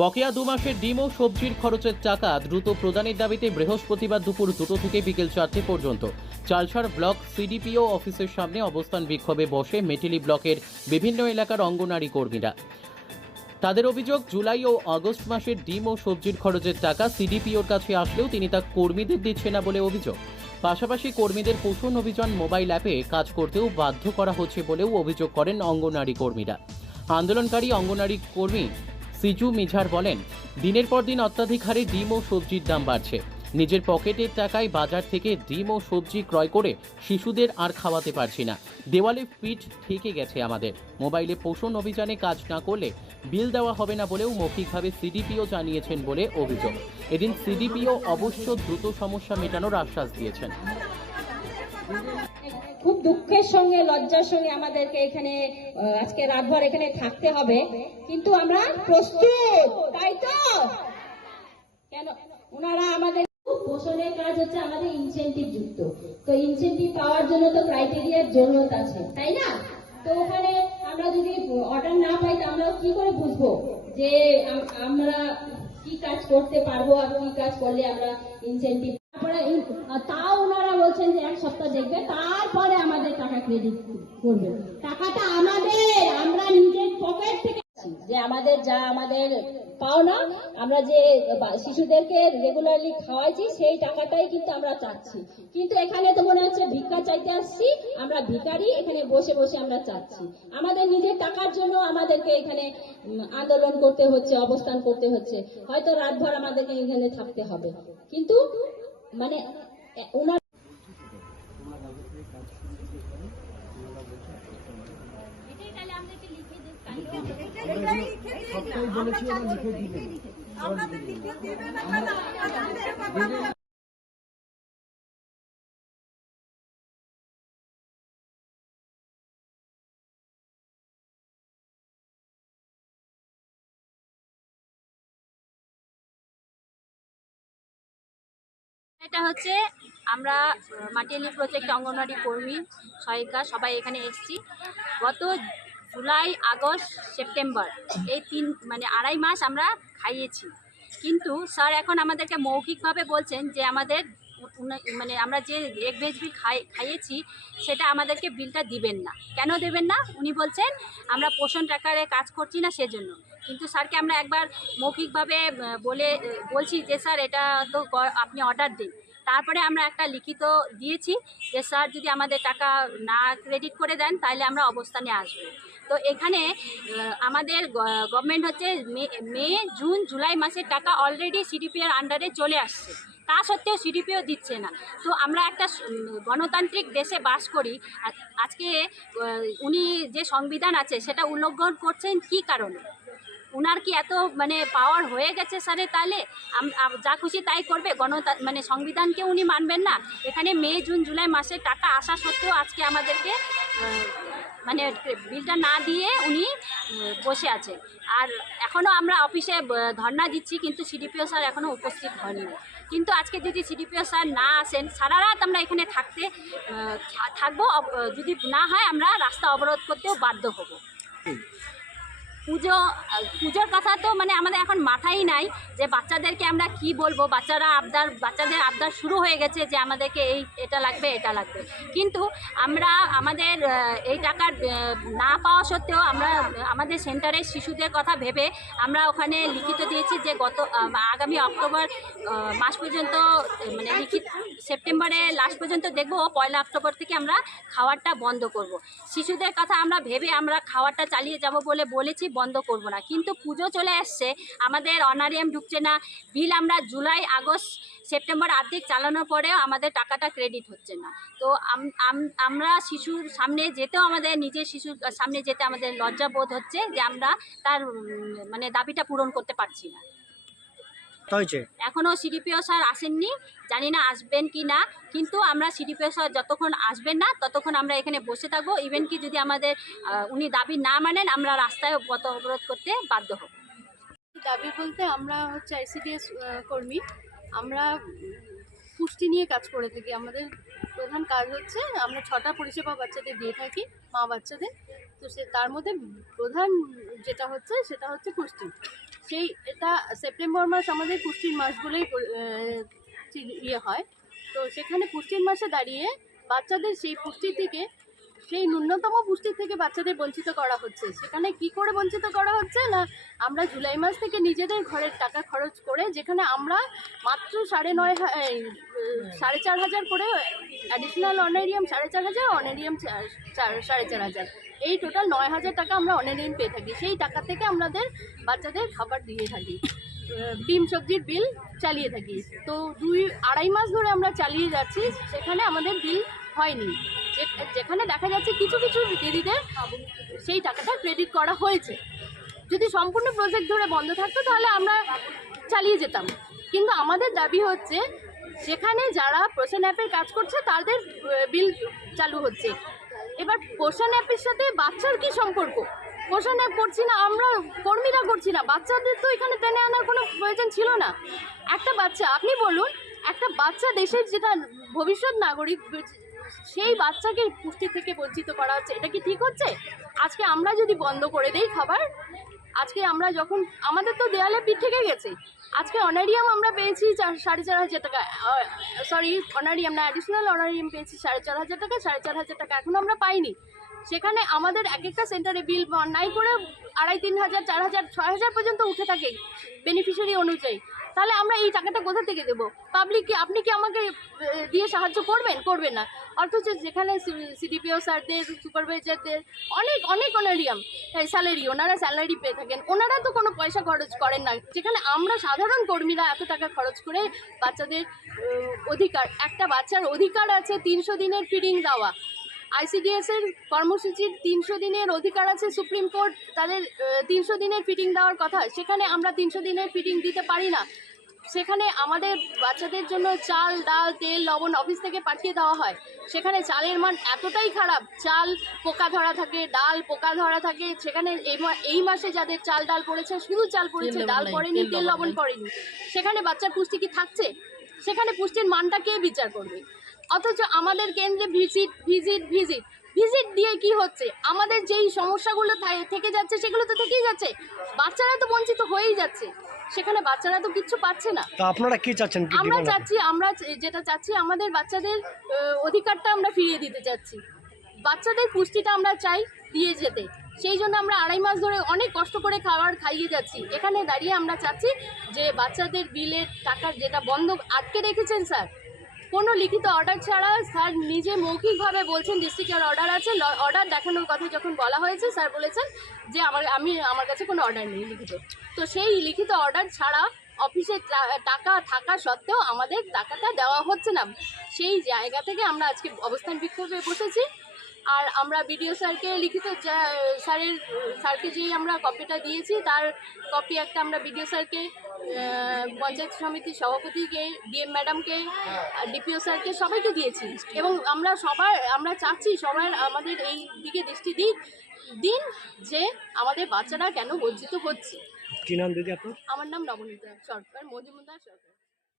বকেয়া 2 মাসের ডিম ও সবজির খরচের টাকা দ্রুত প্রদানের দাবিতে বৃহস্পতিবার দুপুর 2টো থেকে বিকেল 4টে পর্যন্ত চালসার ব্লক সিডিপিও অফিসের সামনে অবস্থান বিক্ষোভে বসে মেটেলি ব্লকের বিভিন্ন এলাকার অঙ্গনারী কর্মীরা। তাদের অভিযোগ, জুলাই ও আগস্ট মাসের ডিম ও সবজির খরচের টাকা সিডিপিওর কাছে আসলেও তিনি তা কর্মীদের দিচ্ছে না বলে অভিযোগ। পাশাপাশি কর্মীদের পোষণ অভিযান মোবাইল অ্যাপে কাজ করতেও বাধ্য করা হচ্ছে বলেও অভিযোগ করেন অঙ্গনারী কর্মীরা। আন্দোলনকারী অঙ্গনারী কর্মী সিজু মিঝার বলেন, দিনের পর দিন অত্যাধিক হারে ডিম ও সবজির দাম বাড়ছে। নিজের পকেটের টাকায় বাজার থেকে ডিম ও সবজি ক্রয় করে শিশুদের আর খাওয়াতে পারছি না। দেওয়ালে পিঠ ঠেকে গেছে আমাদের। মোবাইলে পোষণ অভিযানে কাজ না করলে বিল দেওয়া হবে না বলেও মৌখিকভাবে সিডিপিও জানিয়েছেন বলে অভিযোগ। এদিন সিডিপিও অবশ্য দ্রুত সমস্যা মেটানোর আশ্বাস দিয়েছেন। খুব দুঃখের সঙ্গে লজ্জার সঙ্গে আমাদেরকে এখানে আজকে রাতভর এখানে থাকতে হবে, কিন্তু আমরা প্রস্তুত, তাই তো? কেন ওনারা আমাদের পোষণের কাজ হচ্ছে আমাদের ইনসেনটিভ যুক্ত, তো ইনসেনটিভ পাওয়ার জন্য তো ক্রাইটেরিয়ার জরুরত আছে, তাই না? তো ওখানে আমরা যদি অর্ডার না পাই তো আমরা কি করে বুঝবো যে আমরা কি কাজ করতে পারবো আর কি কাজ করলে আমরা ইনসেনটিভ। তাও ওনারা বলছেন যে 1 সপ্তাহ দেখবে, তারপরে আমাদের টাকা ক্রেডিট করবে। টাকাটা আমাদের, আমরা নিজের পকেট থেকে যে আমাদের যা আমাদের পাওনা, আমরা যে শিশুদেরকে রেগুলারলি খাওয়াইছি সেই টাকাটাই কিন্তু আমরা চাচ্ছি। কিন্তু এখানে তো মনে হচ্ছে ভিক্ষা চাইতে আসছি, আমরা ভিখারি, এখানে বসে বসে আমরা চাচ্ছি। আমাদের নিজের টাকার জন্য আমাদেরকে এখানে আন্দোলন করতে হচ্ছে, অবস্থান করতে হচ্ছে। হয়তো রাতভর আমাদেরকে এখানে থাকতে হবে, কিন্তু মানে ওনার এটা হচ্ছে আমরা মাটিয়ালি প্রজেক্ট অঙ্গনওয়াড়ি কর্মী সহায়িকা সবাই এখানে এসেছি। গত জুলাই, আগস্ট, সেপ্টেম্বর এই 2.5 মাস আমরা খাইয়েছি, কিন্তু স্যার এখন আমাদেরকে মৌখিকভাবে বলছেন যে আমাদের আমরা যে এগ ভেজ বিল খাইয়েছি সেটা আমাদেরকে বিলটা দিবেন না। কেন দেবেন না? উনি বলছেন আমরা পোষণ টাকারে কাজ করছি না সেজন্য। কিন্তু স্যারকে আমরা একবার মৌখিকভাবে বলছি যে স্যার এটা তো আপনি অর্ডার দিন। তারপরে আমরা একটা লিখিত দিয়েছি যে স্যার যদি আমাদের টাকা না ক্রেডিট করে দেন তাহলে আমরা অবস্থানে আসবো। তো এখানে আমাদের গভর্নমেন্ট হচ্ছে মে, জুন, জুলাই মাসের টাকা অলরেডি সিডিপির আন্ডারে চলে আসছে, তা সত্ত্বেও সিডিপিও দিচ্ছে না। তো আমরা একটা গণতান্ত্রিক দেশে বাস করি, আজকে উনি যে সংবিধান আছে সেটা উল্লঙ্ঘন করছেন কি কারণে? উনার কি এত পাওয়ার হয়ে গেছে স্যারের? তাহলে যা খুশি তাই করবে, সংবিধানকে উনি মানবেন না? এখানে মে, জুন, জুলাই মাসে টাকা আসা সত্ত্বেও আজকে আমাদেরকে বিলটা না দিয়ে উনি বসে আছে। আর এখনও আমরা অফিসে ধর্ণা দিচ্ছি, কিন্তু সিডিপিও স্যার এখনও উপস্থিত হয়নি। কিন্তু আজকে যদি সিডিপিও স্যার না আসেন, সারা রাত আমরা এখানে থাকবো। যদি না হয় আমরা রাস্তা অবরোধ করতেও বাধ্য হব। পুজোর কথা তো আমাদের এখন মাথায় নাই যে বাচ্চাদেরকে আমরা কি বলবো। বাচ্চাদের আবদার শুরু হয়ে গেছে যে আমাদেরকে এটা লাগবে, এটা লাগবে। কিন্তু আমরা আমাদের এই টাকা না পাওয়া সত্ত্বেও আমরা আমাদের সেন্টারের শিশুদের কথা ভেবে আমরা ওখানে লিখিত দিয়েছি যে আগামী অক্টোবর মাস পর্যন্ত সেপ্টেম্বরে লাস্ট পর্যন্ত দেখবো, 1 অক্টোবর থেকে আমরা খাওয়ারটা বন্ধ করব। শিশুদের কথা আমরা ভেবে আমরা খাওয়ারটা চালিয়ে যাব বলেছি, বন্ধ করব না। কিন্তু পুজো চলে আসছে, আমাদের অনারিয়াম ঢুকছে না, বিল আমরা জুলাই, আগস্ট, সেপ্টেম্বর অর্ধেক চালানোর পরেও আমাদের টাকাটা ক্রেডিট হচ্ছে না। তো আমরা শিশুর সামনে যেতেও, আমাদের নিজের শিশুর সামনে যেতে আমাদের লজ্জা বোধ হচ্ছে যে আমরা তার দাবিটা পূরণ করতে পারছি না। এখনও সিডিপিও স্যার আসেননি, জানি না আসবেন কি না। কিন্তু আমরা সিডিপিও স্যার যতক্ষণ আসবেন না ততক্ষণ আমরা এখানে বসে থাকবো। ইভেন কি যদি আমাদের উনি দাবি না মানেন, আমরা রাস্তায় পথ অবরোধ করতে বাধ্য হব। দাবি বলতে আমরা হচ্ছে আইসিডিএস কর্মী, আমরা পুষ্টি নিয়ে কাজ করে থাকি। আমাদের প্রধান কাজ হচ্ছে আমরা 6টা পরিষেবা বাচ্চাদের দিয়ে থাকি, মা বাচ্চাদের। তো তার মধ্যে প্রধান যেটা হচ্ছে সেটা হচ্ছে পুষ্টি। সেই এটা সেপ্টেম্বর মাস আমাদের পুষ্টির মাস বলেই ইয়ে হয়। তো সেখানে পুষ্টির মাসে দাঁড়িয়ে বাচ্চাদের সেই পুষ্টি থেকে, সেই ন্যূনতম পুষ্টি থেকে বাচ্চাদের বঞ্চিত করা হচ্ছে। সেখানে কি করে বঞ্চিত করা হচ্ছে না, আমরা জুলাই মাস থেকে নিজেদের ঘরের টাকা খরচ করে, যেখানে আমরা মাত্র 4,500 করে অ্যাডিশনাল অনারিয়াম 4,500, অনারিয়াম 4,500, এই টোটাল 9,000 টাকা আমরা অনারিয়াম পেয়ে থাকি। সেই টাকা থেকে আমাদের বাচ্চাদের খাবার দিয়ে থাকি, ডিম সবজির বিল চালিয়ে থাকি। তো 2-2.5 মাস ধরে আমরা চালিয়ে যাচ্ছি, সেখানে আমাদের বিল হয়নি। যেখানে দেখা যাচ্ছে কিছু কিছু দিদিদের সেই টাকাটা ক্রেডিট করা হয়েছে। যদি সম্পূর্ণ প্রজেক্ট ধরে বন্ধ থাকতো তাহলে আমরা চালিয়ে যেতাম। কিন্তু আমাদের দাবি হচ্ছে সেখানে যারা পোষণ অ্যাপের কাজ করছে তাদের বিল চালু হচ্ছে। এবার পোষণ অ্যাপের সাথে বাচ্চার কি সম্পর্ক? পোষণ অ্যাপ করছি না আমরা, কর্মীরা করছি না, বাচ্চাদের তো এখানে টেনে আনার কোনো প্রয়োজন ছিল না। একটা বাচ্চা, আপনি বলুন, একটা বাচ্চা দেশের যেটা ভবিষ্যৎ নাগরিক, সেই বাচ্চাকে পুষ্টি থেকে বঞ্চিত করা হচ্ছে, এটা কি ঠিক হচ্ছে? আজকে আমরা যদি বন্ধ করে দেই খাবার, আজকে আমরা যখন, আমাদের তো দেয়ালে পিঠ থেকে গেছে। আজকে অনারিয়াম আমরা পেয়েছি 4,500 টাকা, সরি অনারিয়াম না, অ্যাডিশনাল অনারিয়াম পেয়েছি 4,500 টাকা, 4,500 টাকা এখনও আমরা পাইনি। সেখানে আমাদের এক একটা সেন্টারে বিল নাই করে 2,500, 3,000, 4,000, 6,000 পর্যন্ত উঠে থাকে বেনিফিশিয়ারি অনুযায়ী। তাহলে আমরা এই টাকাটা কোথা থেকে দেবো? পাবলিক কি, আপনি কি আমাকে দিয়ে সাহায্য করবেন? করবেন না। অথচ যেখানে সিডিপিও স্যারদের, সুপারভাইজারদের অনেক অনেক অনারিয়াম স্যালারি, ওনারা স্যালারি পেয়ে থাকেন, ওনারা তো কোনো পয়সা খরচ করেন না। যেখানে আমরা সাধারণ কর্মীরা এত টাকা খরচ করে বাচ্চাদের অধিকার, একটা বাচ্চার অধিকার আছে 300 দিনের ফিডিং দেওয়া। ICDS এর কর্মসূচির 300 দিনের অধিকার আছে, সুপ্রিম কোর্ট তাদের 300 দিনের ফিডিং দেওয়ার কথা, সেখানে আমরা 300 দিনের ফিডিং দিতে পারি না। সেখানে আমাদের বাচ্চাদের জন্য চাল, ডাল, তেল, লবণ অফিস থেকে পাঠিয়ে দেওয়া হয়, সেখানে চালের মান এতটাই খারাপ, চাল পোকা ধরা থাকে, ডাল পোকা ধরা থাকে। সেখানে এই মাসে যাদের চাল ডাল পড়েছে, শুধু চাল পড়েছে, ডাল পড়েনি, তেল লবণ পড়েনি। সেখানে বাচ্চার পুষ্টি কি থাকছে? সেখানে পুষ্টির মানটা কে বিচার করবে? অথচ আমাদের কেন্দ্রে ভিজিট দিয়ে কি হচ্ছে? আমাদের যেই সমস্যাগুলো থেকে যাচ্ছে সেগুলো তো থেকেই যাচ্ছে, বাচ্চারা তো বঞ্চিত হয়েই যাচ্ছে। সেখানে বাচ্চারা তো কিচ্ছু পাচ্ছে না। তো আপনারা কি চাচ্ছেন? আমরা যেটা চাচ্ছি, আমাদের বাচ্চাদের অধিকারটা আমরা ফিরিয়ে দিতে চাচ্ছি। বাচ্চাদের পুষ্টিটা আমরা চাই দিয়ে যেতে, সেই জন্য আমরা 2.5 মাস ধরে অনেক কষ্ট করে খাবার খাইয়ে যাচ্ছি। এখানে দাঁড়িয়ে আমরা চাচ্ছি যে বাচ্চাদের বিলের টাকা যেটা বন্ধ আটকে রেখেছেন স্যার, কোনো লিখিত অর্ডার ছাড়া, স্যার নিজে মৌখিকভাবে বলছেন ডিস্ট্রিক্টের অর্ডার আছে, অর্ডার দেখানোর কথা যখন বলা হয়েছে স্যার বলেছেন যে আমার কাছে কোনো অর্ডার নেই লিখিত। তো সেই লিখিত অর্ডার ছাড়া অফিসে টাকা থাকা সত্ত্বেও আমাদের টাকাটা দেওয়া হচ্ছে না। সেই জায়গা থেকে আমরা আজকে অবস্থান বিক্ষোভে বসেছি। আর আমরা বিডিও স্যারকে লিখিত স্যারকে যেই আমরা কপিটা দিয়েছি, তার কপি একটা আমরা বিডিও স্যারকে, পঞ্চায়েত সমিতির সভাপতিকে, ডিএম ম্যাডামকে, ডিপিও স্যারকে, সবাইকে দিয়েছি। এবং আমরা চাচ্ছি সবাই আমাদের এই দিকে দৃষ্টি দিন যে আমাদের বাচ্চারা কেন বঞ্চিত হচ্ছে। কি নাম দিদি আপনার? আমার নাম নবনীতা সরকার, মজুমদার সরকার।